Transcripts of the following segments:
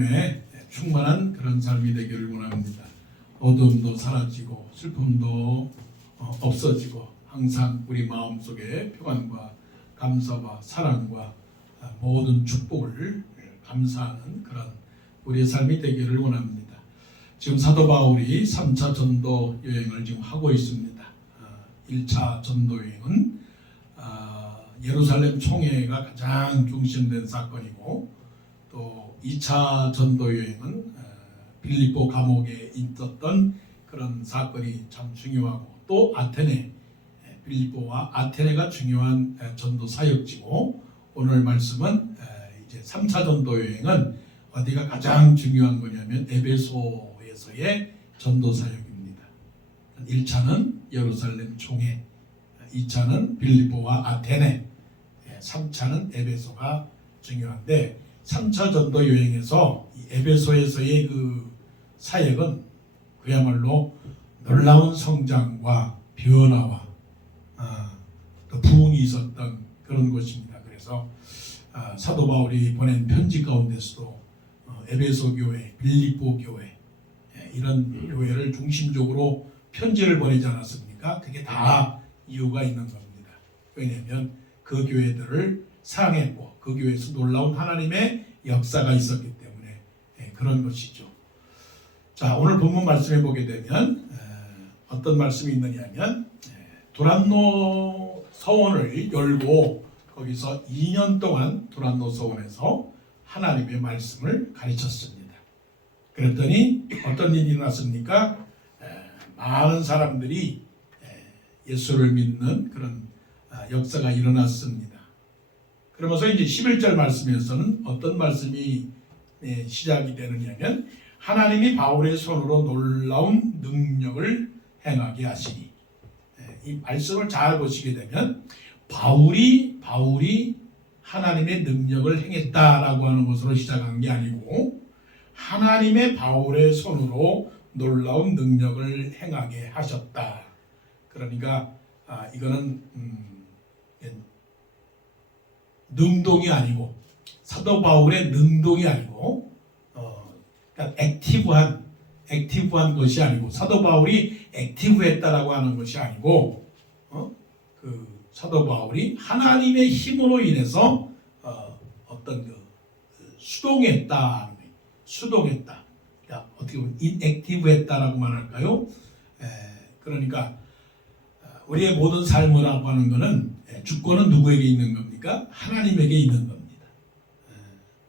하나님의 충만한 그런 삶이 되기를 원합니다. 어둠도 사라지고 슬픔도 없어지고 항상 우리 마음속에 평안과 감사와 사랑과 모든 축복을 감사하는 그런 우리의 삶이 되기를 원합니다. 지금 사도 바울이 3차 전도 여행을 지금 하고 있습니다. 1차 전도 여행은 예루살렘 총회가 가장 중심된 사건이고, 또 2차 전도 여행은 빌립보 감옥에 있었던 그런 사건이 참 중요하고, 또 아테네, 빌립보와 아테네가 중요한 전도 사역지고, 오늘 말씀은 이제 3차 전도 여행은 어디가 가장 중요한 거냐면 에베소에서의 전도 사역입니다. 1차는 예루살렘 총회, 2차는 빌립보와 아테네, 3차는 에베소가 중요한데, 3차 전도 여행에서 이 에베소에서의 그 사역은 그야말로 놀라운 성장과 변화와 또 부흥이 있었던 그런 곳입니다. 그래서 사도 바울이 보낸 편지 가운데서도 에베소 교회, 빌립보 교회, 이런 교회를 중심적으로 편지를 보내지 않았습니까? 그게 다 이유가 있는 겁니다. 왜냐하면 그 교회들을 사랑했고 그 교회에서 놀라운 하나님의 역사가 있었기 때문에 그런 것이죠. 자, 오늘 본문 말씀해 보게 되면 어떤 말씀이 있느냐 하면, 두란노 서원을 열고 거기서 2년 동안 두란노 서원에서 하나님의 말씀을 가르쳤습니다. 그랬더니 어떤 일이 일어났습니까? 많은 사람들이 예수를 믿는 그런 역사가 일어났습니다. 그러면서 이제 11절 말씀에서는 어떤 말씀이 시작이 되느냐면, 하나님이 바울의 손으로 놀라운 능력을 행하게 하시니, 이 말씀을 잘 보시게 되면 바울이 하나님의 능력을 행했다라고 하는 것으로 시작한 게 아니고, 하나님의 바울의 손으로 놀라운 능력을 행하게 하셨다. 그러니까 이거는 능동이 아니고, 사도 바울의 능동이 아니고, 그러니까 액티브한 것이 아니고, 사도 바울이 액티브했다라고 하는 것이 아니고, 그 사도 바울이 하나님의 힘으로 인해서 어떤 수동했다. 그러니까 어떻게 보면 인액티브했다라고 말할까요? 그러니까 우리의 모든 삶이라고 하는 것은 주권은 누구에게 있는 겁니까? 하나님에게 있는 겁니다.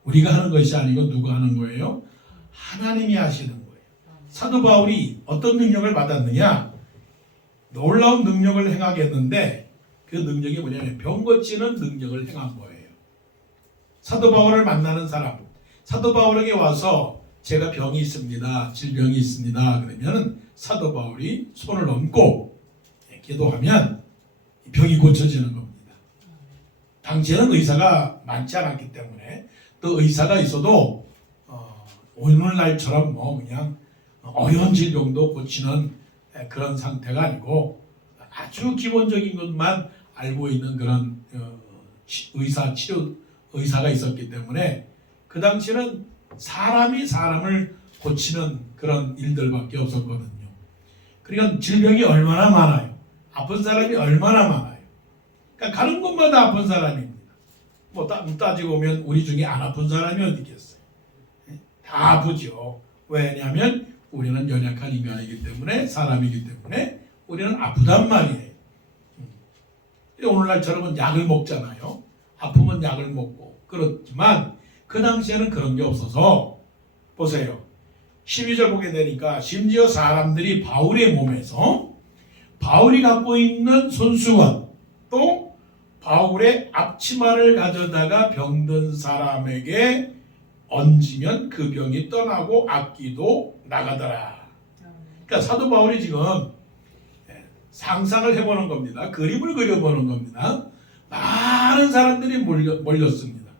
우리가 하는 것이 아니고 누가 하는 거예요? 하나님이 하시는 거예요. 사도 바울이 어떤 능력을 받았느냐? 놀라운 능력을 행하겠는데, 그 능력이 뭐냐면 병 고치는 능력을 행한 거예요. 사도 바울을 만나는 사람, 사도 바울에게 와서 제가 병이 있습니다, 질병이 있습니다 그러면 사도 바울이 손을 얹고 기도하면 병이 고쳐지는 겁니다. 당시에는 의사가 많지 않았기 때문에, 또 의사가 있어도 오늘날처럼 그냥 어려운 질병도 고치는 그런 상태가 아니고, 아주 기본적인 것만 알고 있는 그런 의사가 있었기 때문에, 그 당시에는 사람이 사람을 고치는 그런 일들밖에 없었거든요. 그러니까 질병이 얼마나 많아요. 아픈 사람이 얼마나 많아요. 그러니까 가는 곳마다 아픈 사람입니다. 뭐 따지고 보면 우리 중에 안 아픈 사람이 어디 있겠어요. 다 아프죠. 왜냐하면 우리는 연약한 인간이기 때문에, 사람이기 때문에 우리는 아프단 말이에요. 오늘날처럼은 약을 먹잖아요. 아프면 약을 먹고. 그렇지만 그 당시에는 그런 게 없어서, 보세요. 12절 보게 되니까 심지어 사람들이 바울의 몸에서 바울이 갖고 있는 손수건, 또 바울의 앞치마를 가져다가 병든 사람에게 얹으면 그 병이 떠나고 악기도 나가더라. 그러니까 사도 바울이 지금 상상을 해보는 겁니다. 그림을 그려보는 겁니다. 많은 사람들이 몰렸습니다.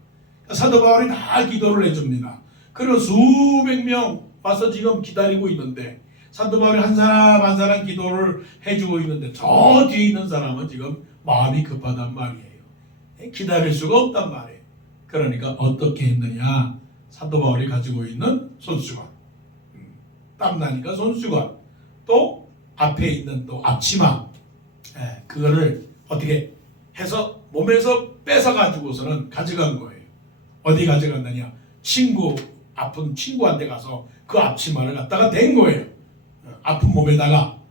그러니까 사도 바울이 다 기도를 해줍니다. 그리고 수백 명 와서 지금 기다리고 있는데, 사도 바울이 한 사람 한 사람 기도를 해주고 있는데, 저 뒤에 있는 사람은 지금 마음이 급하단 말이에요. 기다릴 수가 없단 말이에요. 그러니까 어떻게 했느냐? 사도 바울이 가지고 있는 손수건, 땀 나니까 손수건, 또 앞에 있는 또 앞치마, 그거를 어떻게 해서 몸에서 뺏어 가지고서는 가져간 거예요. 어디 가져갔느냐? 아픈 친구한테 가서 그 앞치마를 갖다가 댄 거예요. 아픈 몸에다가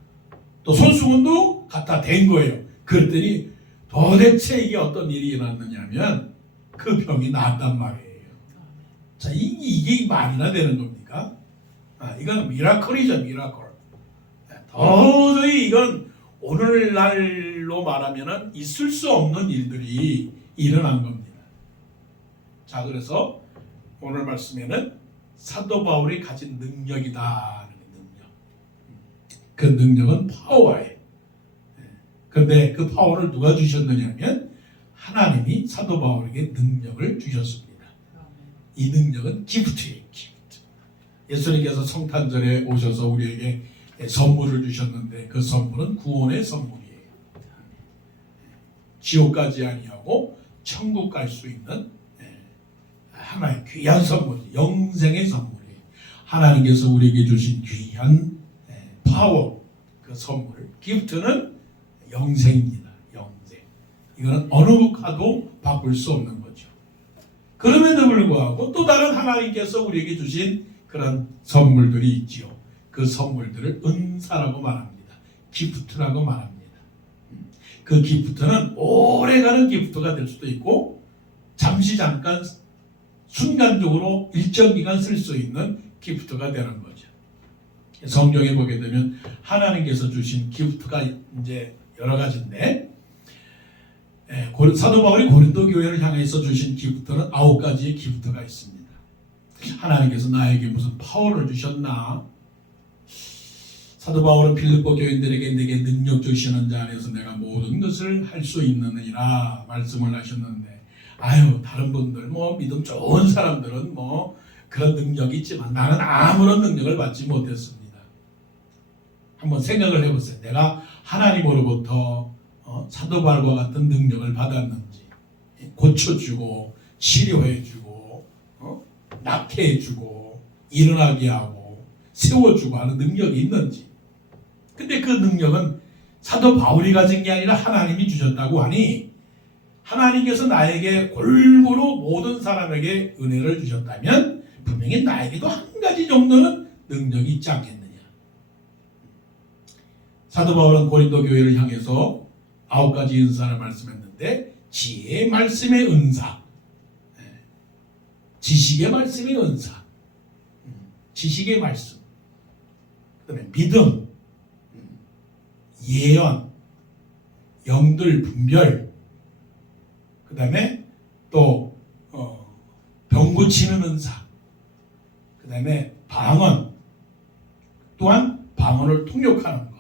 또 손수건도 갖다 댄 거예요. 그랬더니 도대체 이게 어떤 일이 일어났느냐면 그 병이 나았단 말이에요. 자, 이게 말이나 되는 겁니까? 이건 미라클이죠, 미라클. 도저히 이건 오늘날로 말하면은 있을 수 없는 일들이 일어난 겁니다. 자, 그래서 오늘 말씀에는 사도 바울이 가진 능력이다. 능력. 그 능력은 파워예요. 그런데 그 파워를 누가 주셨느냐면 하나님이 사도 바울에게 능력을 주셨습니다. 이 능력은 기프트예요. 기프트. 예수님께서 성탄절에 오셔서 우리에게 선물을 주셨는데 그 선물은 구원의 선물이에요. 지옥 가지 아니하고 천국 갈 수 있는 하나의 귀한 선물이에요. 영생의 선물이에요. 하나님께서 우리에게 주신 귀한 파워, 그 선물. 기프트는 영생입니다. 영생. 이거는 어느 국가도 바꿀 수 없는 거죠. 그럼에도 불구하고 또 다른 하나님께서 우리에게 주신 그런 선물들이 있지요. 그 선물들을 은사라고 말합니다. 기프트라고 말합니다. 그 기프트는 오래가는 기프트가 될 수도 있고 잠깐 순간적으로 일정 기간 쓸 수 있는 기프트가 되는 거죠. 성경에 보게 되면 하나님께서 주신 기프트가 이제 여러 가지인데 사도 바울이 고린도 교회를 향해서 주신 기프트는 9가지의 기프트가 있습니다. 하나님께서 나에게 무슨 파워를 주셨나? 사도 바울은 필립보 교인들에게 내게 능력 주시는 자 안에서 내가 모든 것을 할 수 있느니라 말씀을 하셨는데 다른 분들 믿음 좋은 사람들은 그런 능력이 있지만 나는 아무런 능력을 받지 못했습니다. 한번 생각을 해보세요. 내가 하나님으로부터 사도 바울과 같은 능력을 받았는지, 고쳐주고 치료해주고 낫게해주고 일어나게 하고 세워주고 하는 능력이 있는지. 근데 그 능력은 사도 바울이 가진 게 아니라 하나님이 주셨다고 하니 하나님께서 나에게 골고루 모든 사람에게 은혜를 주셨다면 분명히 나에게도 한 가지 정도는 능력이 있지 않겠느냐. 사도 바울은 고린도 교회를 향해서 9가지 은사를 말씀했는데 지혜의 말씀의 은사, 지식의 말씀의 은사, 지식의 말씀, 그 다음에 믿음, 예언, 영들 분별, 그 다음에 또 병 고치는 은사, 그 다음에 방언, 또한 방언을 통역하는 것,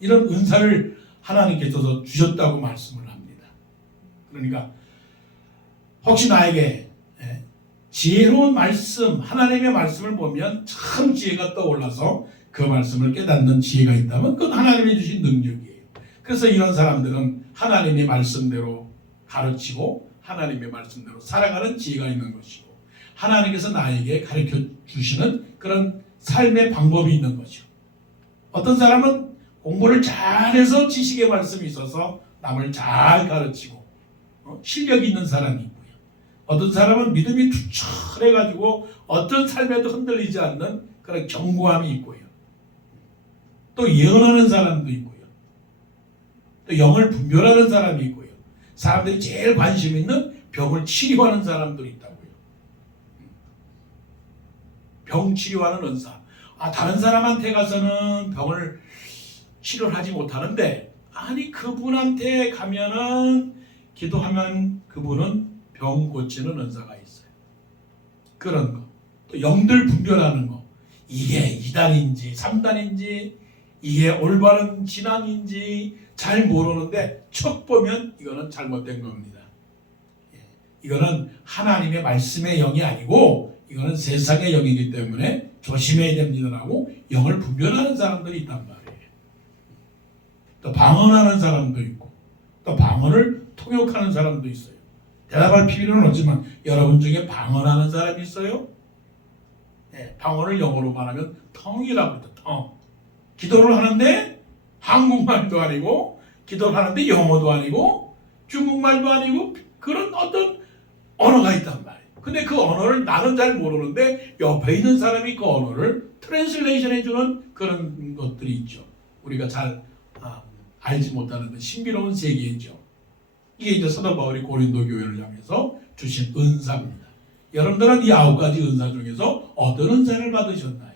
이런 은사를 하나님께서 주셨다고 말씀을 합니다. 그러니까 혹시 나에게 지혜로운 말씀, 하나님의 말씀을 보면 참 지혜가 떠올라서 그 말씀을 깨닫는 지혜가 있다면 그건 하나님이 주신 능력이에요. 그래서 이런 사람들은 하나님의 말씀대로 가르치고 하나님의 말씀대로 살아가는 지혜가 있는 것이고 하나님께서 나에게 가르쳐 주시는 그런 삶의 방법이 있는 거죠. 어떤 사람은 공부를 잘해서 지식의 말씀이 있어서 남을 잘 가르치고 실력이 있는 사람이 있고요. 어떤 사람은 믿음이 투철해가지고 어떤 삶에도 흔들리지 않는 그런 견고함이 있고요. 또 예언하는 사람도 있고요. 또 영을 분별하는 사람이 있고요. 사람들이 제일 관심 있는 병을 치료하는 사람도 있다고요. 병 치료하는 은사. 다른 사람한테 가서는 병을 치료를 하지 못하는데 그분한테 가면은 기도하면 그분은 병 고치는 은사가 있어요. 그런 거. 또 영들 분별하는 거. 이게 2단인지 3단인지 이게 올바른 진앙인지 잘 모르는데 척 보면 이거는 잘못된 겁니다. 이거는 하나님의 말씀의 영이 아니고 이거는 세상의 영이기 때문에 조심해야 됩니다라고 영을 분별하는 사람들이 있단 말이에요. 또 방언하는 사람도 있고 또 방언을 통역하는 사람도 있어요. 대답할 필요는 없지만 여러분 중에 방언하는 사람이 있어요? 네, 방언을 영어로 말하면 텅이라고 합니다. 텅. 기도를 하는데 한국말도 아니고 기도를 하는데 영어도 아니고 중국말도 아니고 그런 어떤 언어가 있단 말이에요. 근데 그 언어를 나는 잘 모르는데 옆에 있는 사람이 그 언어를 트랜슬레이션 해주는 그런 것들이 있죠. 우리가 잘 알지 못하는 신비로운 세계이죠. 이게 이제 사도 바울이 고린도 교회를 향해서 주신 은사입니다. 여러분들은 이 9가지 은사 중에서 어떤 은사를 받으셨나요?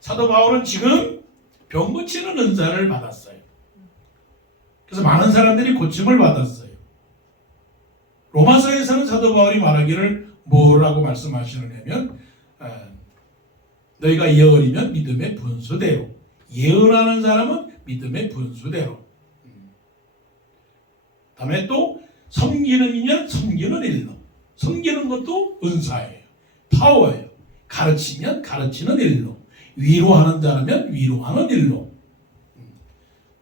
사도 바울은 지금 병 고치는 은사를 받았어요. 그래서 많은 사람들이 고침을 받았어요. 로마서에서는 사도 바울이 말하기를 뭐라고 말씀하시느냐면 너희가 예언이면 믿음의 분수대로, 예언하는 사람은 믿음의 분수대로, 다음에 또 섬기는 이면 섬기는 일로, 섬기는 것도 은사예요. 파워예요. 가르치면 가르치는 일로, 위로하는 자라면 위로하는 일로.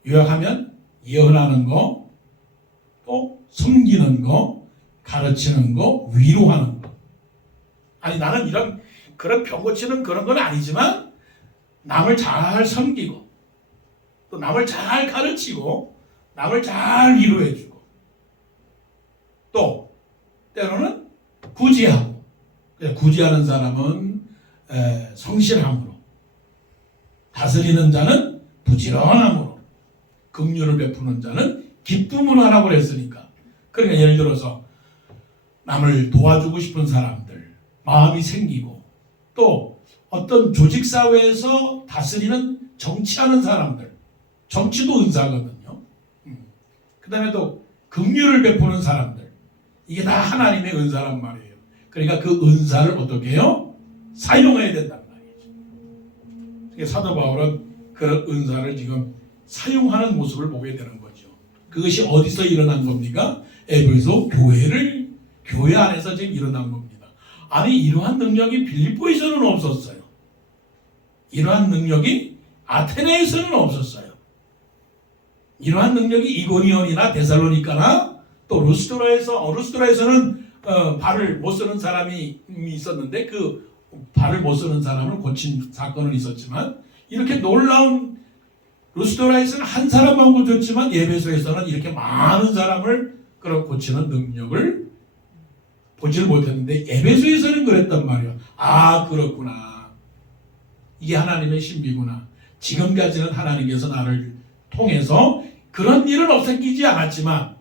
요약하면 예언하는 거, 또 섬기는 거, 가르치는 거, 위로하는 거. 아니 나는 이런 그런 병 고치는 그런 건 아니지만 남을 잘 섬기고 또 남을 잘 가르치고 남을 잘 위로해주고 또 때로는 구제하고, 구제하는 사람은 성실함으로, 다스리는 자는 부지런함으로, 긍휼을 베푸는 자는 기쁨으로 하라고 그랬으니까. 그러니까 예를 들어서 남을 도와주고 싶은 사람들 마음이 생기고, 또 어떤 조직사회에서 다스리는 정치하는 사람들, 정치도 은사거든요. 그 다음에 또 긍휼을 베푸는 사람들, 이게 다 하나님의 은사란 말이에요. 그러니까 그 은사를 어떻게 해요? 사용해야 된단 말이죠. 그러니까 사도 바울은 그 은사를 지금 사용하는 모습을 보게 되는 거죠. 그것이 어디서 일어난 겁니까? 에베소 교회 안에서 지금 일어난 겁니다. 아니 이러한 능력이 빌립보에서는 없었어요. 이러한 능력이 아테네에서는 없었어요. 이러한 능력이 이고니온이나 데살로니카나 또 루스드라에서는 발을 못 쓰는 사람이 있었는데 그 발을 못 쓰는 사람을 고친 사건은 있었지만, 이렇게 놀라운 루스드라에서는 한 사람만 고쳤지만 에베소에서는 이렇게 많은 사람을 그런 고치는 능력을 보지를 못했는데 에베소에서는 그랬단 말이에요. 아 그렇구나. 이게 하나님의 신비구나. 지금까지는 하나님께서 나를 통해서 그런 일은 없애기지 않았지만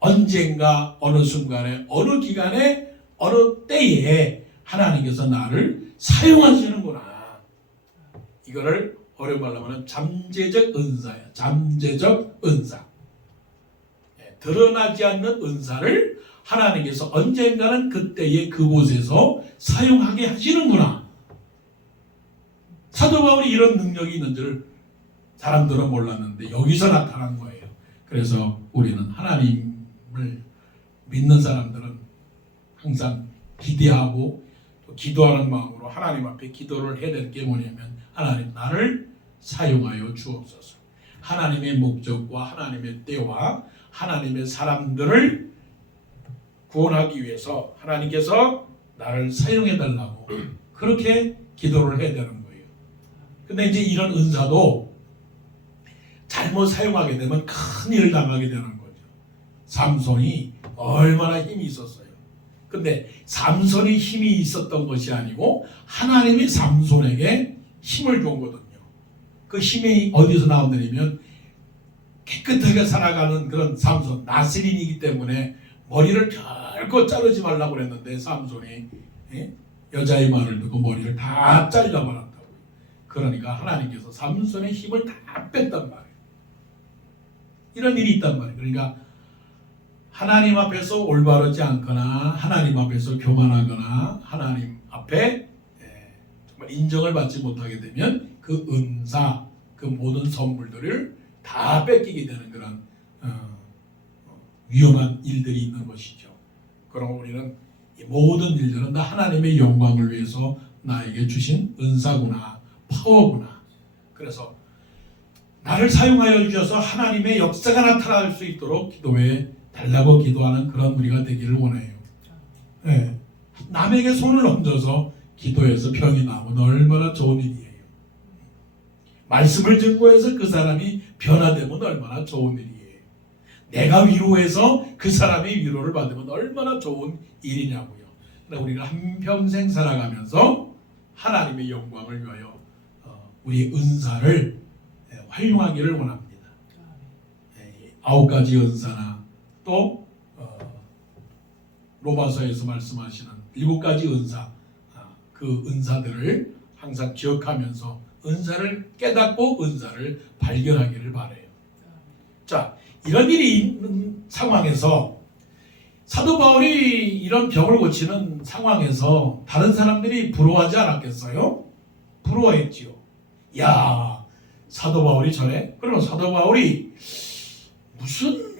언젠가 어느 순간에 어느 기간에 어느 때에 하나님께서 나를 사용하시는구나. 이거를 어려운 말로 하면 잠재적 은사야. 잠재적 은사. 드러나지 않는 은사를 하나님께서 언젠가는 그때의 그곳에서 사용하게 하시는구나. 사도 바울이 이런 능력이 있는 줄 사람들은 몰랐는데 여기서 나타난 거예요. 그래서 우리는 하나님을 믿는 사람들은 항상 기대하고 또 기도하는 마음으로 하나님 앞에 기도를 해야 될 게 뭐냐면, 하나님 나를 사용하여 주옵소서. 하나님의 목적과 하나님의 때와 하나님의 사람들을 구원하기 위해서 하나님께서 나를 사용해 달라고 그렇게 기도를 해야 되는 거예요. 근데 이제 이런 은사도 잘못 사용하게 되면 큰 일을 당하게 되는 거죠. 삼손이 얼마나 힘이 있었어요. 근데 삼손이 힘이 있었던 것이 아니고 하나님이 삼손에게 힘을 준 거거든요. 그 힘이 어디서 나온다면 깨끗하게 살아가는 그런 삼손, 나스린이기 때문에 머리를 결코 자르지 말라고 그랬는데 삼손이 여자의 말을 듣고 머리를 다 잘라버렸다고. 그러니까 하나님께서 삼손의 힘을 다 뺐단 말이에요. 이런 일이 있단 말이에요. 그러니까 하나님 앞에서 올바르지 않거나 하나님 앞에서 교만하거나 하나님 앞에 정말 인정을 받지 못하게 되면 그 은사, 그 모든 선물들을 다 뺏기게 되는 그런 위험한 일들이 있는 것이죠. 그럼 우리는 이 모든 일들은 다 하나님의 영광을 위해서 나에게 주신 은사구나, 파워구나. 그래서 나를 사용하여 주셔서 하나님의 역사가 나타날 수 있도록 기도에 달라고 기도하는 그런 우리가 되기를 원해요. 네. 남에게 손을 얹어서 기도해서 병이 나오면 얼마나 좋은 일이에요. 말씀을 증거해서 그 사람이 변화되면 얼마나 좋은 일이에요. 내가 위로해서 그 사람이 위로를 받으면 얼마나 좋은 일이냐고요. 그러나 우리가 한평생 살아가면서 하나님의 영광을 위하여 우리 은사를 활용하기를 원합니다. 9가지 은사나 또 로마서에서 말씀하시는 7가지 은사, 그 은사들을 항상 기억하면서 은사를 깨닫고 은사를 발견하기를 바라요. 자, 이런 일이 있는 상황에서 사도 바울이 이런 병을 고치는 상황에서 다른 사람들이 부러워하지 않았겠어요? 부러워했지요. 야, 사도 바울이 저래? 그러면 사도 바울이 무슨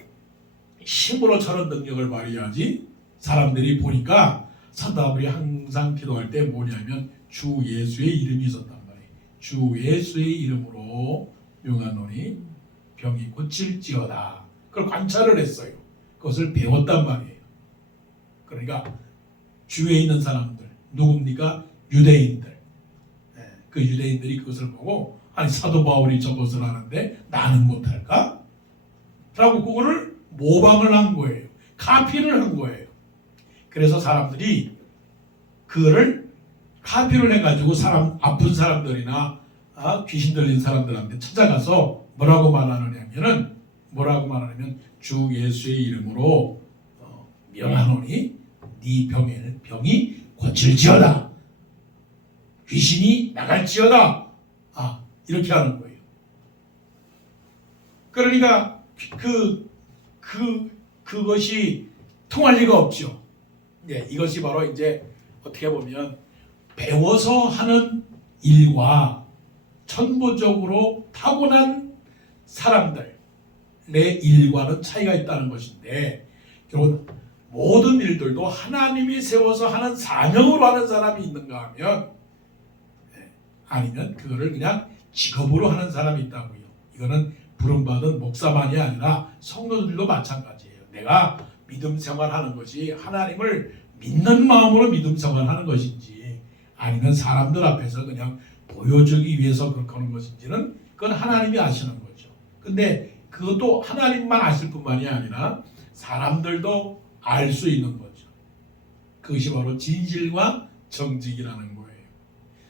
힘으로 저런 능력을 발휘하지? 사람들이 보니까 사도 바울이 항상 기도할 때 뭐냐면 주 예수의 이름이 있었단 말이에요. 주 예수의 이름으로 명하노니 병이 고칠지어다. 그걸 관찰을 했어요. 그것을 배웠단 말이에요. 그러니까 주위에 있는 사람들 누굽니까? 유대인들. 그 유대인들이 그것을 보고 아니 사도 바울이 저것을 하는데 나는 못할까? 라고 그거를 모방을 한 거예요. 카피를 한 거예요. 그래서 사람들이 그거를 카피를 해가지고 아픈 사람들이나 귀신 들린 사람들한테 찾아가서 뭐라고 말하느냐면 주 예수의 이름으로 명하노니 네 병이 고칠지어다. 귀신이 나갈지어다. 이렇게 하는 거예요. 그러니까 그것이 통할 리가 없죠. 네, 이것이 바로 이제 어떻게 보면 배워서 하는 일과 천부적으로 타고난 사람들의 일과는 차이가 있다는 것인데 결국 모든 일들도 하나님이 세워서 하는 사명으로 하는 사람이 있는가 하면 아니면 그거를 그냥 직업으로 하는 사람이 있다고요. 이거는 부름받은 목사만이 아니라 성도들도 마찬가지예요. 내가 믿음 생활하는 것이 하나님을 믿는 마음으로 믿음 생활하는 것인지 아니면 사람들 앞에서 그냥 보여주기 위해서 그렇게 하는 것인지는 그건 하나님이 아시는 거죠. 근데 그것도 하나님만 아실 뿐만이 아니라 사람들도 알 수 있는 거죠. 그것이 바로 진실과 정직이라는 거예요.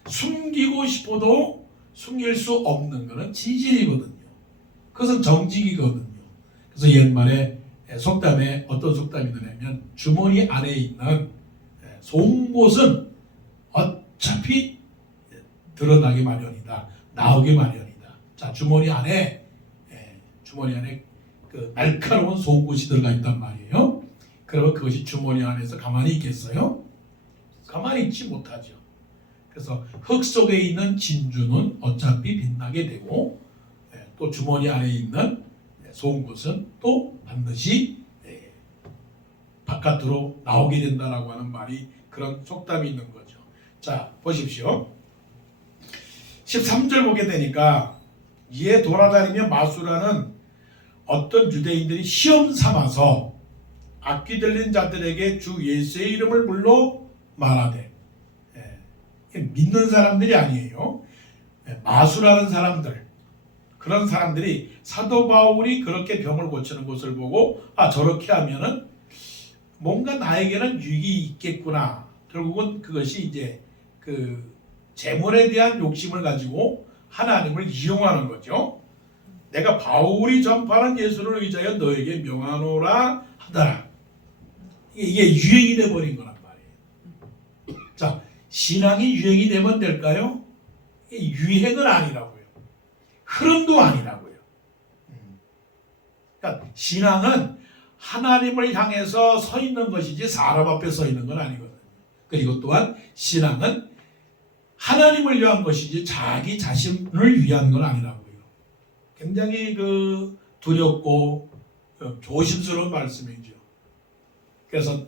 숨기고 싶어도 숨길 수 없는 것은 진실이거든요. 그것은 정직이거든요. 그래서 옛말에 속담에 어떤 속담이 드냐면 주머니 안에 있는 속옷은 어차피 드러나기 마련이다. 나오기 마련이다. 자, 주머니 안에 그 날카로운 속옷이 들어가 있단 말이에요. 그러면 그것이 주머니 안에서 가만히 있겠어요? 가만히 있지 못하죠. 그래서 흙 속에 있는 진주는 어차피 빛나게 되고 또 주머니 안에 있는 속옷은 또 반드시 바깥으로 나오게 된다라고 하는 말이 그런 속담이 있는 거죠. 자, 보십시오. 13절 보게 되니까 이에 돌아다니며 마술하는 어떤 유대인들이 시험 삼아서 악귀 들린 자들에게 주 예수의 이름을 불러 말하되 믿는 사람들이 아니에요. 마술하는 사람들, 그런 사람들이 사도 바울이 그렇게 병을 고치는 것을 보고 저렇게 하면은 뭔가 나에게는 유익이 있겠구나. 결국은 그것이 이제 그 재물에 대한 욕심을 가지고 하나님을 이용하는 거죠. 내가 바울이 전파하는 예수를 의지하여 너에게 명하노라 하더라. 이게 유행이 돼버린 거란 말이에요. 자, 신앙이 유행이 되면 될까요? 유행은 아니라고요. 흐름도 아니라고요. 그러니까 신앙은 하나님을 향해서 서 있는 것이지 사람 앞에 서 있는 건 아니거든요. 그리고 또한 신앙은 하나님을 위한 것이지 자기 자신을 위한 건 아니라고요. 굉장히 두렵고 조심스러운 말씀이죠. 그래서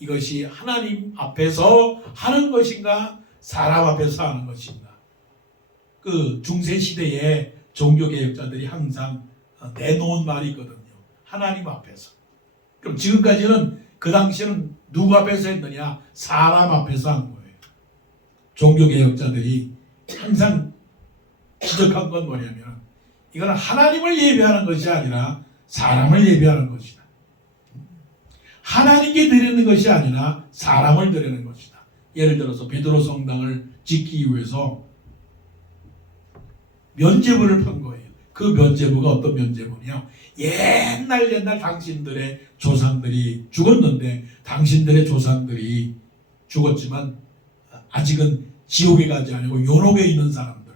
이것이 하나님 앞에서 하는 것인가 사람 앞에서 하는 것인가. 그 중세 시대에 종교개혁자들이 항상 내놓은 말이 있거든요. 하나님 앞에서. 그럼 지금까지는 그 당시에는 누구 앞에서 했느냐? 사람 앞에서 한 거예요. 종교개혁자들이 항상 지적한 건 뭐냐면 이거는 하나님을 예배하는 것이 아니라 사람을 예배하는 것이다. 하나님께 드리는 것이 아니라 사람을 드리는 것이다. 예를 들어서 베드로 성당을 짓기 위해서 면죄부를 판 거예요. 그 면죄부가 어떤 면죄부냐? 옛날 당신들의 조상들이 죽었는데 당신들의 조상들이 죽었지만 아직은 지옥에 가지 아니고 연옥에 있는 사람들,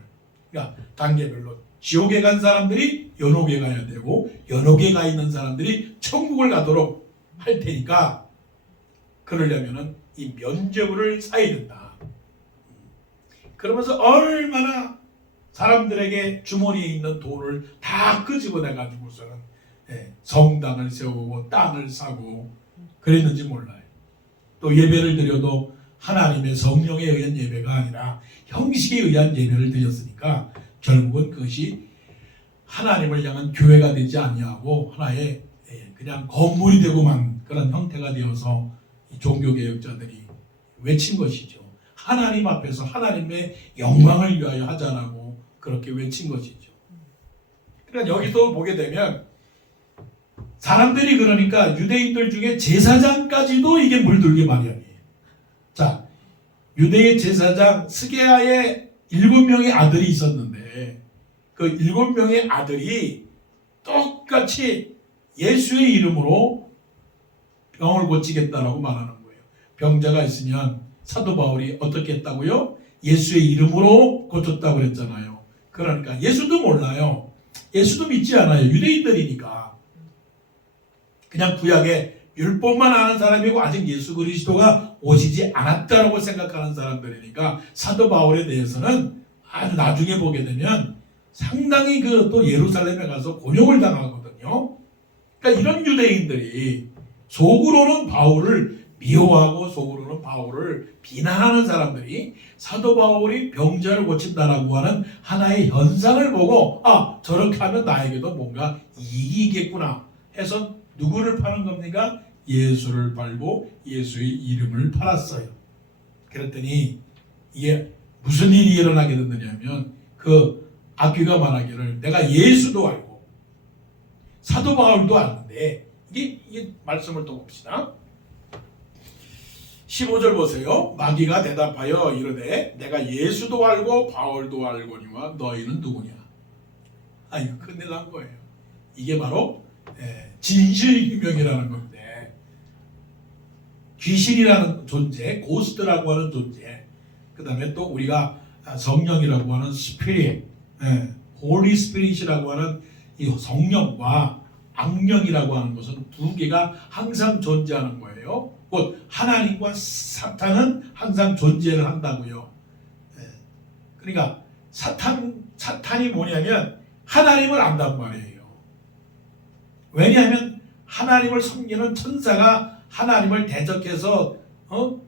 그러니까 단계별로 지옥에 간 사람들이 연옥에 가야 되고 연옥에 가 있는 사람들이 천국을 가도록 할 테니까 그러려면은 이 면죄부를 쌓아야 된다. 그러면서 얼마나 사람들에게 주머니에 있는 돈을 다 끄집어내 가지고서는 성당을 세우고 땅을 사고 그랬는지 몰라요. 또 예배를 드려도 하나님의 성령에 의한 예배가 아니라 형식에 의한 예배를 드렸으니까 결국은 그것이 하나님을 향한 교회가 되지 아니하고 하나의 그냥 건물이 되고만 그런 형태가 되어서 종교개혁자들이 외친 것이죠. 하나님 앞에서 하나님의 영광을 위하여 하자라고 그렇게 외친 것이죠. 그러니까 여기서 보게 되면 사람들이 그러니까 유대인들 중에 제사장까지도 이게 물들기 마련이에요. 자, 유대의 제사장 스게아의 7명의 아들이 있었는데 그 7명의 아들이 똑같이 예수의 이름으로 병을 고치겠다라고 말하는 거예요. 병자가 있으면 사도 바울이 어떻게 했다고요? 예수의 이름으로 고쳤다고 그랬잖아요. 그러니까 예수도 몰라요. 예수도 믿지 않아요. 유대인들이니까. 그냥 구약의 율법만 아는 사람이고 아직 예수 그리스도가 오시지 않았다라고 생각하는 사람들이니까 사도 바울에 대해서는 아주 나중에 보게 되면 상당히 또 예루살렘에 가서 곤욕을 당하거든요. 그러니까 이런 유대인들이 속으로는 바울을 미워하고 속으로는 바울을 비난하는 사람들이 사도 바울이 병자를 고친다라고 하는 하나의 현상을 보고 저렇게 하면 나에게도 뭔가 이익이 있겠구나 해서 누구를 파는 겁니까? 예수를 팔고 예수의 이름을 팔았어요. 그랬더니 이게 무슨 일이 일어나게 됐느냐면 그 아귀가 말하기를 내가 예수도 알고 사도 바울도 아는데 이게 말씀을 또 봅시다. 15절 보세요. 마귀가 대답하여 이르되 내가 예수도 알고 바울도 알거니와 너희는 누구냐? 이거 끝내는 거예요. 이게 바로 진실규명이라는 건데 귀신이라는 존재, 고스트라고 하는 존재, 그 다음에 또 우리가 성령이라고 하는 스피릿, 홀리 스피릿이라고 하는 이 성령과 악령이라고 하는 것은 두 개가 항상 존재하는 거예요. 곧 하나님과 사탄은 항상 존재를 한다고요. 그러니까 사탄이 뭐냐면 하나님을 안단 말이에요. 왜냐하면 하나님을 섬기는 천사가 하나님을 대적해서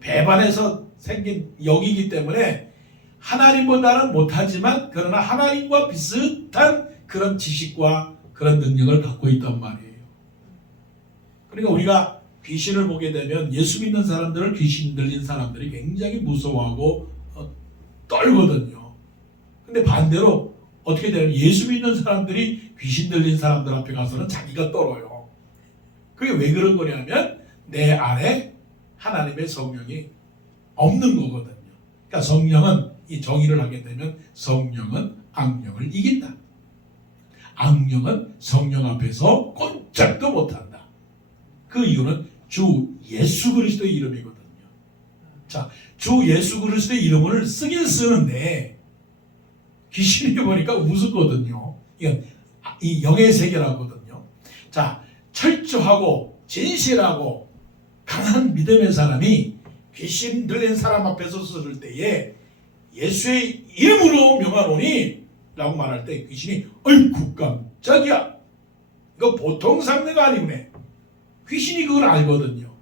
배반해서 생긴 영이기 때문에 하나님보다는 못하지만 그러나 하나님과 비슷한 그런 지식과 그런 능력을 갖고 있단 말이에요. 그러니까 우리가 귀신을 보게 되면 예수 믿는 사람들을 귀신 들린 사람들이 굉장히 무서워하고 떨거든요. 근데 반대로 어떻게 되냐면 예수 믿는 사람들이 귀신 들린 사람들 앞에 가서는 자기가 떨어요. 그게 왜 그런 거냐면 내 안에 하나님의 성령이 없는 거거든요. 그러니까 성령은 이 정의를 하게 되면 성령은 악령을 이긴다. 악령은 성령 앞에서 꼼짝도 못한다. 그 이유는 주 예수 그리스도의 이름이거든요. 자, 주 예수 그리스도의 이름을 쓰긴 쓰는데 귀신이 보니까 우습거든요. 이건 이 영의 세계라거든요. 자, 철저하고 진실하고 강한 믿음의 사람이 귀신 들린 사람 앞에서 쓸 때에 예수의 이름으로 명하노니 라고 말할 때 귀신이 어이구 깜짝이야, 이거 보통 상대가 아니네. 귀신이 그걸 알거든요.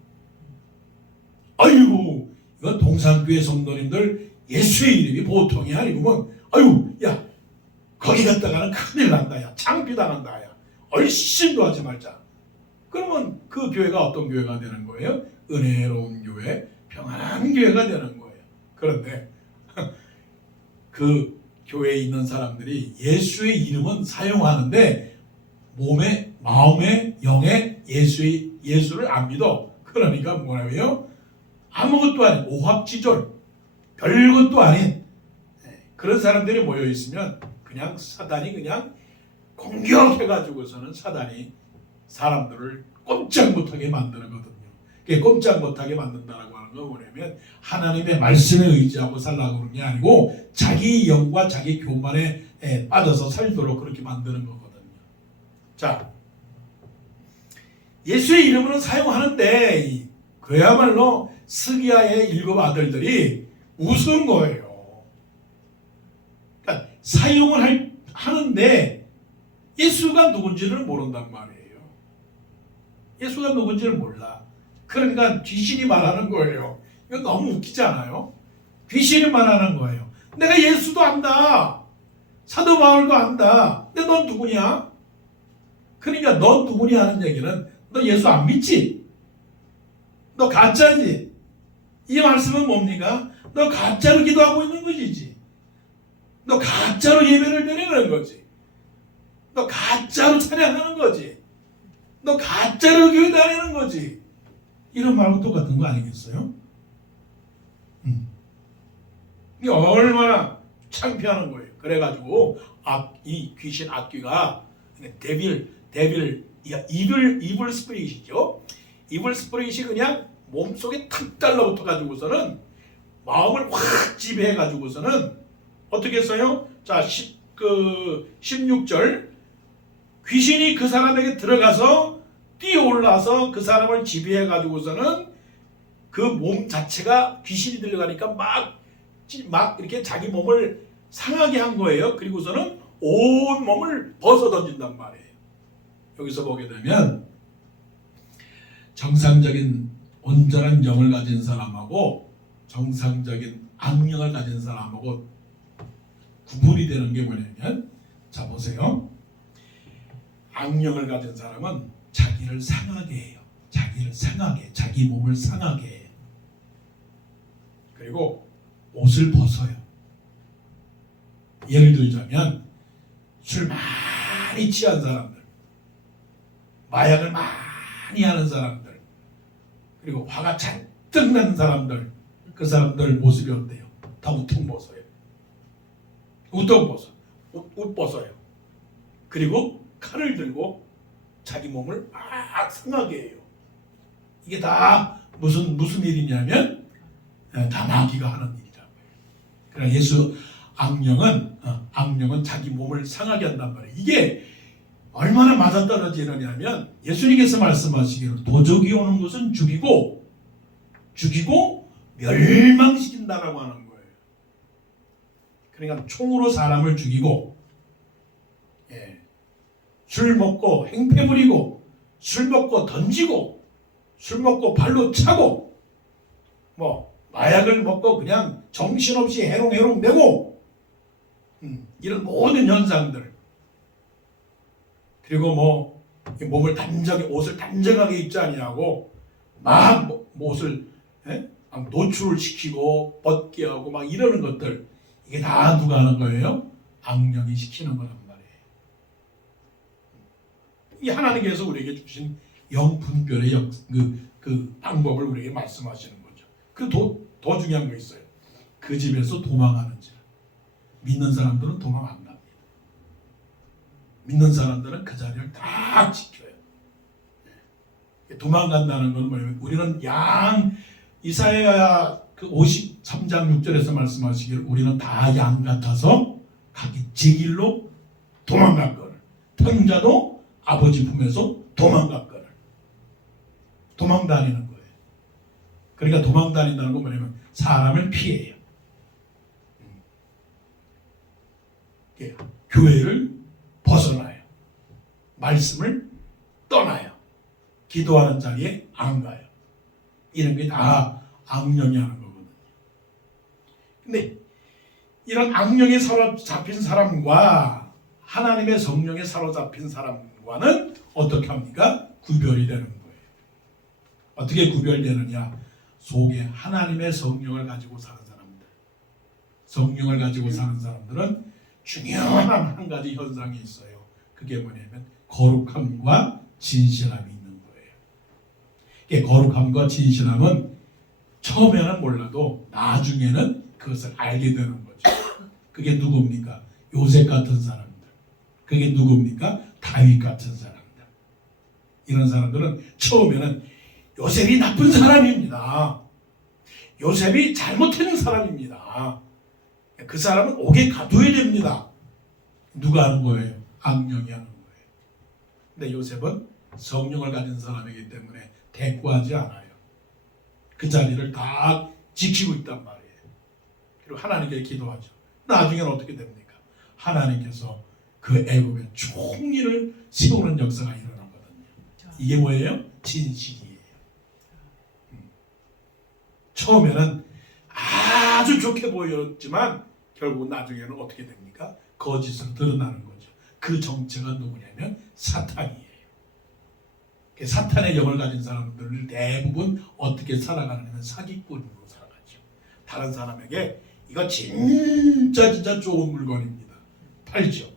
아이고 이건 동산교회 성도님들 예수의 이름이 보통이 아니구먼. 아유 야 거기 갔다가는 큰일 난다. 야 창피당한다. 야 얼씬도 하지 말자. 그러면 그 교회가 어떤 교회가 되는 거예요? 은혜로운 교회, 평안한 교회가 되는 거예요. 그런데 그 교회에 있는 사람들이 예수의 이름은 사용하는데 몸에, 마음에, 영에 예수를 안 믿어. 그러니까 뭐라고요? 아무것도 아닌 오합지졸, 별것도 아닌 그런 사람들이 모여 있으면 그냥 사단이 그냥 공격해가지고서는 사단이 사람들을 꼼짝 못하게 만드거든요. 그게 꼼짝 못하게 만든다라고 하는 건 뭐냐면 하나님의 말씀에 의지하고 살라고 그러는 게 아니고 자기 영과 자기 교만에 빠져서 살도록 그렇게 만드는 거거든요. 자, 예수의 이름으로 사용하는데 그야말로 스기야의 7 아들들이 우스운 거예요. 그러니까 사용을 하는데 예수가 누군지를 모른단 말이에요. 예수가 누군지를 몰라. 그러니까 귀신이 말하는 거예요. 이거 너무 웃기지 않아요? 귀신이 말하는 거예요. 내가 예수도 안다. 사도 바울도 안다. 근데 넌 누구냐? 그러니까 넌 누구냐 하는 얘기는 너 예수 안 믿지? 너 가짜지? 이 말씀은 뭡니까? 너 가짜로 기도하고 있는 것이지. 너 가짜로 예배를 드리는 거지. 너 가짜로 찬양하는 거지. 너 가짜로 교회 다니는 거지. 이런 말하고 똑같은 거 아니겠어요? 이게 얼마나 창피하는 거예요. 그래가지고 이 귀신 악귀가 이블 스피릿이죠. 이블 스피릿이 그냥 몸속에 탁 달라붙어 가지고서는 마음을 확 지배해 가지고서는 어떻게 했어요? 자, 16절 귀신이 그 사람에게 들어가서 뛰어올라서 그 사람을 지배해 가지고서는 그 몸 자체가 귀신이 들려가니까 막 이렇게 자기 몸을 상하게 한 거예요. 그리고서는 온 몸을 벗어 던진단 말이에요. 여기서 보게 되면 정상적인 온전한 영을 가진 사람하고 정상적인 악령을 가진 사람하고 구분이 되는 게 뭐냐면, 자 보세요. 악령을 가진 사람은 자기를 상하게 해요. 자기를 상하게, 자기 몸을 상하게 해요. 그리고 옷을 벗어요. 예를 들자면 술 많이 취한 사람들, 마약을 많이 하는 사람들, 그리고 화가 잔뜩 난 사람들, 그 사람들 모습이 어때요? 다 우통 벗어요. 우통 벗어, 옷 벗어요. 그리고 칼을 들고 자기 몸을 막 상하게 해요. 이게 다 무슨 일이냐면 다 마귀가 하는 일이라고요. 그러나 악령은 자기 몸을 상하게 한단 말이에요. 이게 얼마나 맞아떨어지느냐면 예수님께서 말씀하시기로 도적이 오는 것은 죽이고 멸망시킨다라고 하는 거예요. 그러니까 총으로 사람을 죽이고, 술 먹고 행패 부리고, 술 먹고 던지고, 술 먹고 발로 차고, 마약을 먹고 그냥 정신없이 해롱해롱대고, 이런 모든 현상들, 그리고 몸을 옷을 단정하게 입지 아니하고 막 옷을 노출을 시키고 벗게 하고 막 이러는 것들, 이게 다 누가 하는 거예요? 악령이 시키는 거란 말이에요. 이 하나님께서 우리에게 주신 영분별의 그 방법을 우리에게 말씀하시는 거죠. 더 중요한 거 있어요. 그 집에서 도망하는지. 믿는 사람들은 도망 안 갑니다. 믿는 사람들은 그 자리를 딱 지켜요. 도망간다는 건 뭐예요? 우리는 이사야 그 53장 6절에서 말씀하시기를 우리는 다 양 같아서 각기 제 길로 도망갔거늘, 탕자도 아버지 품에서 도망갔거늘. 도망다니는 거예요. 그러니까 도망다닌다는 건 뭐냐면 사람을 피해요. 교회를 벗어나요. 말씀을 떠나요. 기도하는 자리에 안 가요. 이런 게 다 악령이 하는 거거든요. 근데 이런 악령에 사로잡힌 사람과 하나님의 성령에 사로잡힌 사람과는 어떻게 합니까? 구별이 되는 거예요. 어떻게 구별되느냐? 속에 하나님의 성령을 가지고 사는 사람들, 성령을 가지고 사는 사람들은 중요한 한 가지 현상이 있어요. 그게 뭐냐면 거룩함과 진실함이 있는 거예요. 이게 거룩함과 진실함은 처음에는 몰라도 나중에는 그것을 알게 되는 거죠. 그게 누굽니까? 요셉 같은 사람들. 그게 누굽니까? 다윗 같은 사람들. 이런 사람들은 처음에는 요셉이 나쁜 사람입니다. 요셉이 잘못하는 사람입니다. 그 사람은 옥에 가둬야 됩니다. 누가 하는 거예요? 악령이 하는 거예요. 근데 요셉은 성령을 가진 사람이기 때문에 대꾸하지 않아요. 그 자리를 다 지키고 있단 말이에요. 그리고 하나님께 기도하죠. 나중에는 어떻게 됩니까? 하나님께서 그 애굽의 총리를 세우는 역사가 일어나거든요. 이게 뭐예요? 진실이에요. 처음에는 아주 좋게 보였지만 결국 나중에는 어떻게 됩니까? 거짓으로 드러나는 거죠. 그 정체가 누구냐면 사탄이에요. 사탄의 영을 가진 사람들을 대부분 어떻게 살아가느냐면 사기꾼으로 살아가죠. 다른 사람에게 이거 진짜 좋은 물건입니다. 팔죠.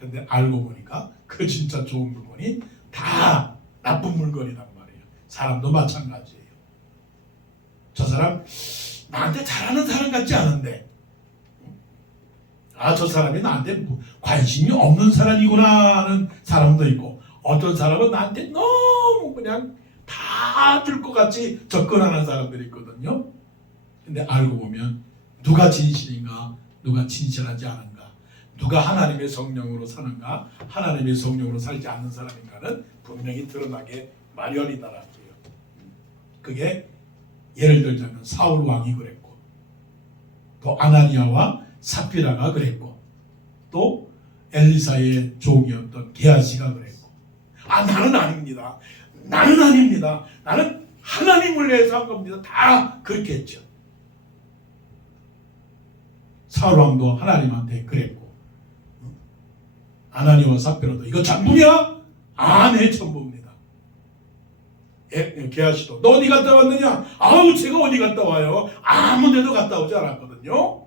근데 알고 보니까 그 진짜 좋은 물건이 다 나쁜 물건이란 말이에요. 사람도 마찬가지예요. 저 사람 나한테 잘하는 사람 같지 않은데 저 사람이 나한테 관심이 없는 사람이구나 하는 사람도 있고, 어떤 사람은 나한테 너무 그냥 다 줄 것 같이 접근하는 사람들이 있거든요. 근데 알고 보면 누가 진실인가, 누가 진실하지 않은가, 누가 하나님의 성령으로 사는가, 하나님의 성령으로 살지 않는 사람인가는 분명히 드러나게 마련이다라고요. 그게 예를 들자면 사울 왕이 그랬고, 또 아나니아와 삽비라가 그랬고, 또 엘리사의 종이었던 게하시가 그랬고, 나는 아닙니다. 나는 아닙니다. 나는 하나님을 위해서 한 겁니다. 다 그렇게 했죠. 사울 왕도 하나님한테 그랬고, 아나니아와 삽비라도 이거 전부야? 네, 전부입니다. 게하시도 너 어디 갔다 왔느냐? 제가 어디 갔다 와요? 아무 데도 갔다 오지 않았거든요.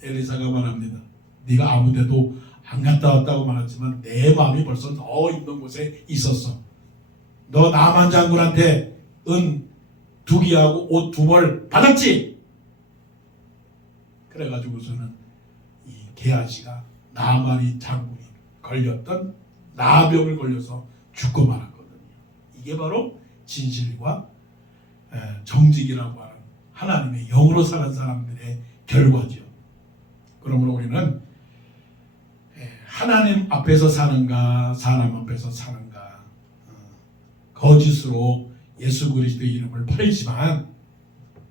엘리사가 말합니다. 네가 아무 데도 안 갔다 왔다고 말했지만 내 마음이 벌써 너 있는 곳에 있었어. 너 나만 장군한테 은 2기하고 옷 2벌 받았지? 그래가지고서는 이 게하시가 나만이 장군이 걸렸던 나병을 걸려서 죽고 말았거든요. 이게 바로 진실과 정직이라고 하는 하나님의 영으로 사는 사람들의 결과죠. 그러므로 우리는 하나님 앞에서 사는가, 사람 앞에서 사는가, 거짓으로 예수 그리스도의 이름을 팔지만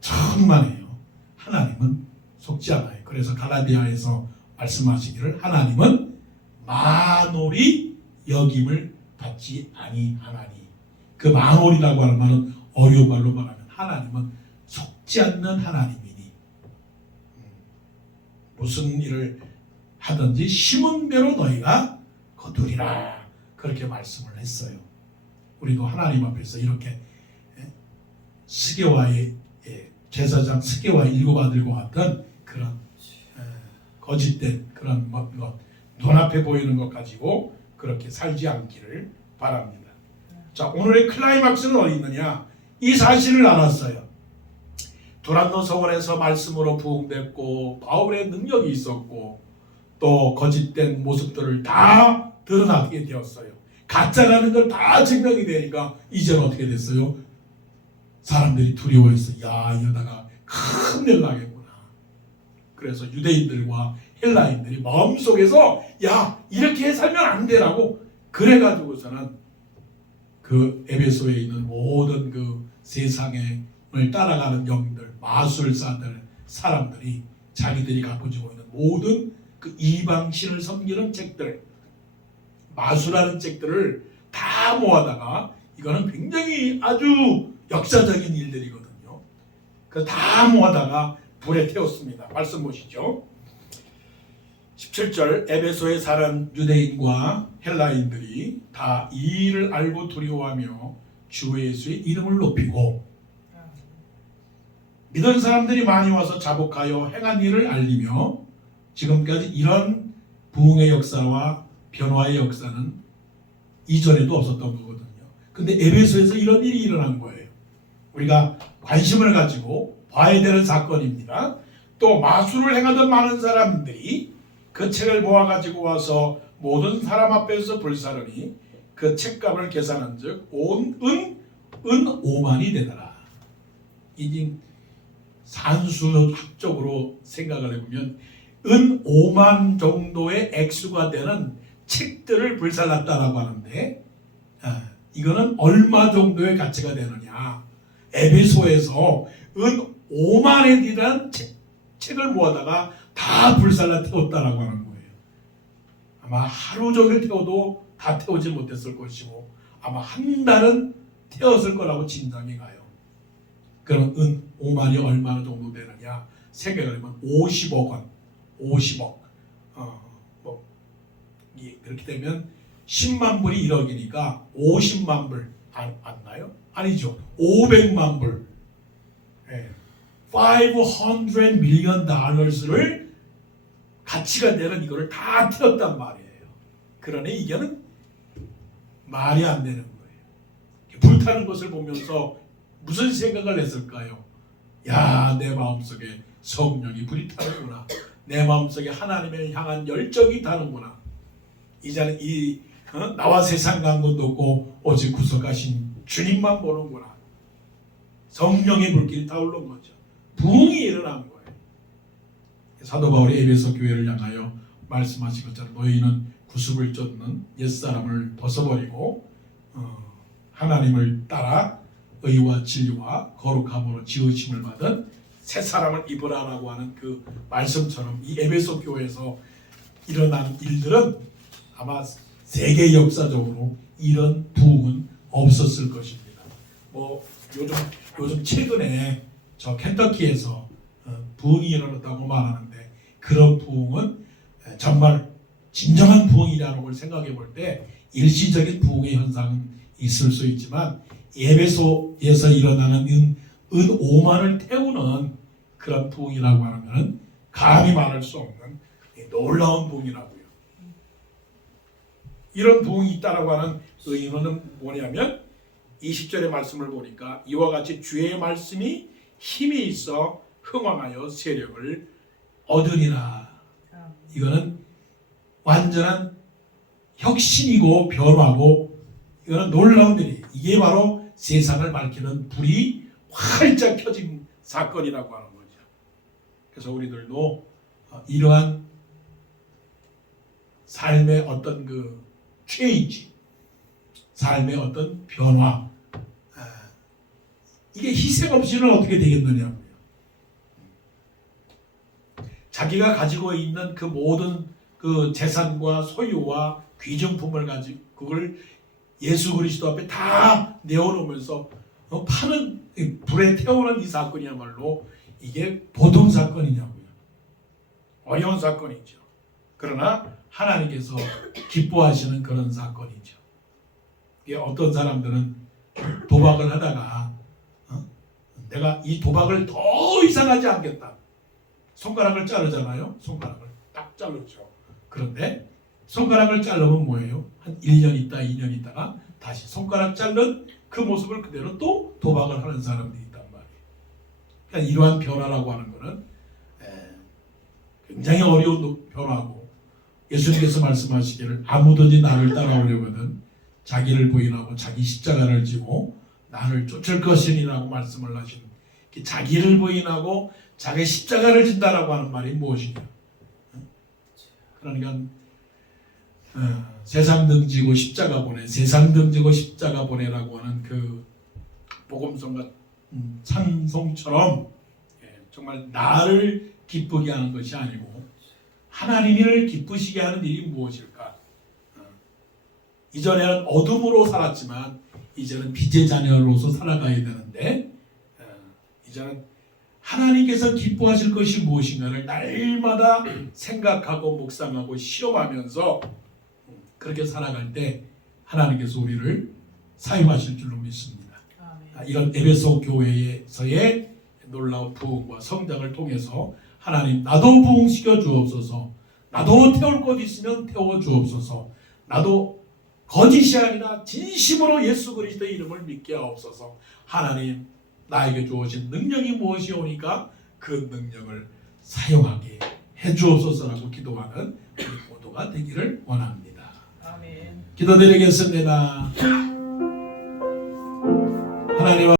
천만에요, 하나님은 속지 않아요. 그래서 갈라디아에서 말씀하시기를 하나님은 만홀이 여김을 받지 아니하나니, 그 만홀이라고 하는 말은 어려운 말로 말하면 하나님은 속지 않는 하나님이니 무슨 일을 하든지 심은 대로 너희가 거두리라, 그렇게 말씀을 했어요. 우리도 하나님 앞에서 이렇게 스게와의 제사장 스게와 7 아들과 같은 그런 거짓된 그런 것, 눈앞에 보이는 것 가지고 그렇게 살지 않기를 바랍니다. 자, 오늘의 클라이막스는 어디 있느냐? 이 사실을 알았어요. 두란노 성원에서 말씀으로 부흥됐고 바울의 능력이 있었고 또 거짓된 모습들을 다 드러나게 되었어요. 가짜라는 걸 다 증명이 되니까 이제는 어떻게 됐어요? 사람들이 두려워했어요. 이러다가 큰일 나겠구나. 그래서 유대인들과 헬라인들이 마음속에서 이렇게 살면 안 되라고 그래가지고서는 그 에베소에 있는 모든 그 세상을 따라가는 영들, 마술사들, 사람들이 자기들이 갖고 지고 있는 모든 그 이방신을 섬기는 책들, 마술하는 책들을 다 모아다가, 이거는 굉장히 아주 역사적인 일들이거든요. 그 다 모아다가 불에 태웠습니다. 말씀 보시죠. 17절 에베소에 사는 유대인과 헬라인들이 다 이 일을 알고 두려워하며 주 예수의 이름을 높이고 믿은 사람들이 많이 와서 자복하여 행한 일을 알리며 지금까지 이런 부흥의 역사와 변화의 역사는 이전에도 없었던 거거든요. 근데 에베소에서 이런 일이 일어난 거예요. 우리가 관심을 가지고 봐야 되는 사건입니다. 또 마술을 행하던 많은 사람들이 그 책을 모아가지고 와서 모든 사람 앞에서 불사르니 그 책값을 계산한 즉 온 은 5만이 되더라. 이제 산수학적으로 생각을 해보면 은 5만 정도의 액수가 되는 책들을 불살랐다라고 하는데 이거는 얼마 정도의 가치가 되느냐. 에베소에서 은 5만에 대한 책을 모아다가 다 불살라 태웠다라고 하는 거예요. 아마 하루 종일 태워도 다 태우지 못했을 것이고 아마 한 달은 태웠을 거라고 진단이 가요. 그럼 은 5만이 얼마나 정도 되느냐 생각을 하면 50억 원, 50억. 그렇게 되면 10만 불이 1억이니까 50만 불 안 나요? 아니죠. 500만 불. 500 million dollars를 가치가 되는 이거를 다 태웠단 말이에요. 그러니 이게는 말이 안 되는 거예요. 불타는 것을 보면서 무슨 생각을 했을까요? 야, 내 마음속에 성령이 불이 타는구나. 내 마음속에 하나님을 향한 열정이 타는구나. 이제는 나와 세상 간 것도 없고 오직 구속하신 주님만 보는구나. 성령의 불길이 타오른 거죠. 부흥이 일어난 거예요. 사도 바울이 에베소 교회를 향하여 말씀하신 것처럼 너희는 구습을 쫓는 옛사람을 벗어버리고 하나님을 따라 의와 진리와 거룩함으로 지으심을 받은 새 사람을 입으라라고 하는 그 말씀처럼 이 에베소 교회에서 일어난 일들은 아마 세계 역사적으로 이런 부흥은 없었을 것입니다. 요즘 최근에 저 켄터키에서 부흥이 일어났다고 말하는데 그런 부흥은 정말 진정한 부흥이라는 걸 생각해 볼 때 일시적인 부흥의 현상은 있을 수 있지만 에베소에서 일어나는 은 5만을 태우는 그런 부흥이라고 하면 감히 말할 수 없는 놀라운 부흥이라고요. 이런 부흥이 있다라고 하는 의미는 뭐냐면 20절의 말씀을 보니까 이와 같이 주의 말씀이 힘이 있어 흥왕하여 세력을 얻으리라. 이거는 완전한 혁신이고 변화고 이거는 놀라운 일이 이게 바로 세상을 밝히는 불이 활짝 켜진 사건이라고 하는 거죠. 그래서 우리들도 이러한 삶의 어떤 그 체인지, 삶의 어떤 변화, 이게 희생 없이는 어떻게 되겠느냐고요. 자기가 가지고 있는 그 모든 그 재산과 소유와 귀중품을 가지고 그걸 예수 그리스도 앞에 다 내어놓으면서 파는 불에 태우는 이 사건이야말로 이게 보통 사건이냐고요. 어려운 사건이죠. 그러나 하나님께서 기뻐하시는 그런 사건이죠. 이게 어떤 사람들은 도박을 하다가 내가 이 도박을 더 이상 하지 않겠다. 손가락을 자르잖아요. 손가락을 딱 자르죠. 그런데 손가락을 자르면 뭐예요? 한 1년 있다 2년 있다가 다시 손가락 자른 그 모습을 그대로 또 도박을 하는 사람들이 있단 말이에요. 그러니까 이러한 변화라고 하는 것은 굉장히 어려운 변화고 예수님께서 말씀하시기를 아무든지 나를 따라오려거든 자기를 부인하고 자기 십자가를 지고 나를 쫓을 것이니라고 말씀을 하신 자기를 부인하고 자기 십자가를 진다라고 하는 말이 무엇이냐? 그러니까 세상 등지고 십자가 보내, 세상 등지고 십자가 보내라고 하는 그 복음성과 찬송처럼 정말 나를 기쁘게 하는 것이 아니고 하나님을 기쁘시게 하는 일이 무엇일까? 이전에는 어둠으로 살았지만 이제는 빛의 자녀로서 살아가야 되는데 이제는 하나님께서 기뻐하실 것이 무엇인가를 날마다 생각하고 묵상하고 시험하면서 그렇게 살아갈 때 하나님께서 우리를 사용하실 줄로 믿습니다. 이런 에베소 교회에서의 놀라운 부흥과 성장을 통해서 하나님 나도 부흥시켜 주옵소서, 나도 태울 것 있으면 태워 주옵소서, 나도 거짓이 아니라 진심으로 예수 그리스도의 이름을 믿게 하옵소서. 하나님 나에게 주어진 능력이 무엇이오니까 그 능력을 사용하게 해주옵소서라고 기도하는 우리 모두가 되기를 원합니다. 아멘. 기도드리겠습니다.